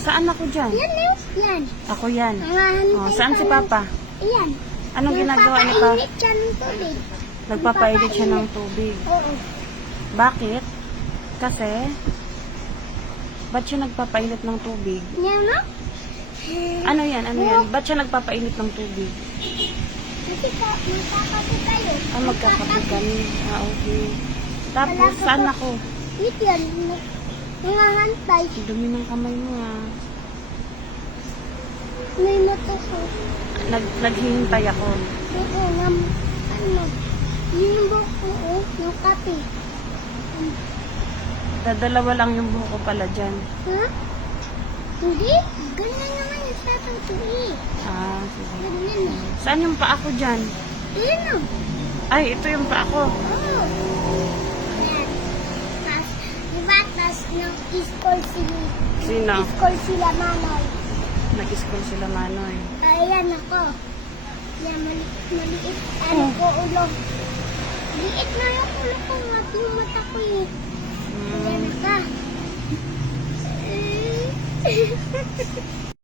Saan ako dyan? Yan na yan. Ako yan. Nanganganin Oh, saan si Papa? Ayan. Anong ginagawa ni Papa? Nagpapainit siya ng tubig. Nagpapainit siya ng tubig. Oo. Bakit? Kasi, ba't siya nagpapainit ng tubig? Yan na? Ano yan? Ano yan? Ba't siya nagpapainit ng tubig? Kasi magkakape tayo. Ah, magkakape kami. Ah, okay. Tapos, saan ako? Wait yan. Nangangantay. Ang dumi ng kamay mo, ah. May mata ko. Naghihintay ako. Oo, ano? Yung buhok ko, oh. Yung kape. Dadalawa lang yung buhok ko pala dyan. Ha? Hindi? Ganyan naman yung tatang ko eh. Ah, sige. Ganyan eh. Saan yung paa ko dyan? Ayan o. Ay, ito yung paa ko. Oo. Ayan. Tas, diba, tas nang school sila. Sino? School sila, Manoy. Nag-school sila, Manoy. Ayan ako. Yan, maliit. Ano ko, ulo. Liit na yung ulo ko. Nga yung mata ko eh. Hmm.